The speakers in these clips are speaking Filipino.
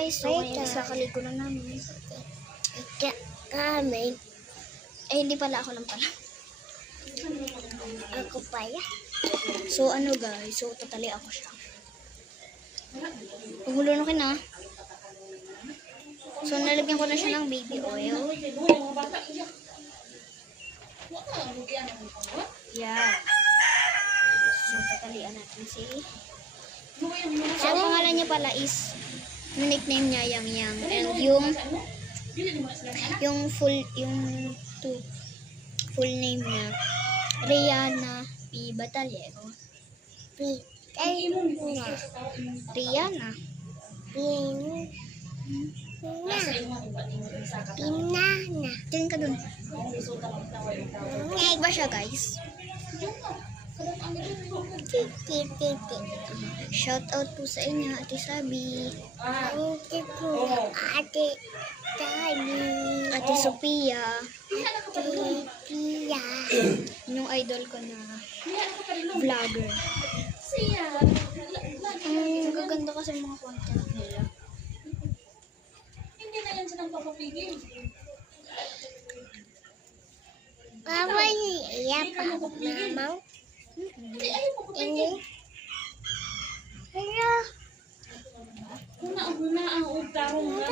guys, so ngayon kakaligo na namin. Kami. Hindi pala ako lang pala. Ako pala. So ano guys, so totally ako siya. Pagulunukin na. So nalagyan ko na siya ng baby oil. Yan. So tatalian natin si. So ang pangalan niya pala is, yung nickname niya Yang Yang, and yung full name niya Rihanna P. Batallego. Rihanna. Pinana. Tingin ka dun. Cake ba siya guys? Titi. Shout out po sa inyo, Ate Sabi, Ate Tani. Ate Sophia, Ate Pia. yung idol ko na vlogger. Ang gaganda kasi mga content nila. Hindi na yan silang papapigil. Mama, iya pa. Mama. Hindi, ayaw mo papigil. Ini. Hello. Una ang tarong nga.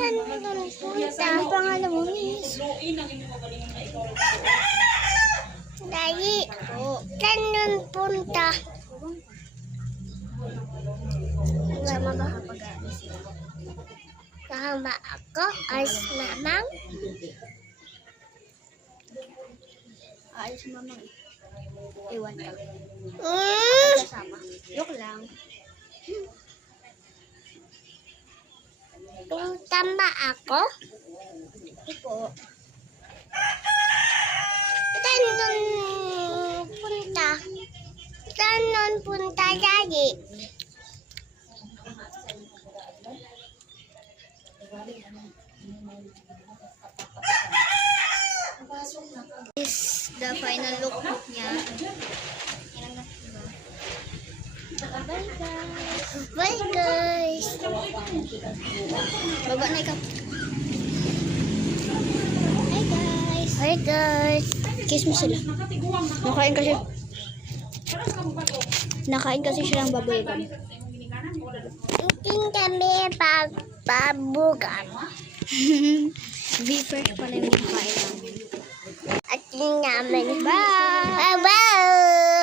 Ang pangalan mo, Miss. Luin ang inyong magalingan na ikaw. Dali. Oo. Kanon punta. Sama ba kapag-aalis sila? Kasama ako as mamang. Aalis si mamang eh. Iwan ka. Mm. Kasama. Joke lang. Punta ba ako? Ipo. Kanon punta. Kanon punta dali. This is the final look niya. Bye guys. Bye guys. Baba na ikaw. Hi guys. Bye guys. Kiss mo sila. Nakain kasi siya ng bubble gum. Iting kami pagbabugan. Be fresh pala yung nakain namin. At namin. Bye! Bye-bye.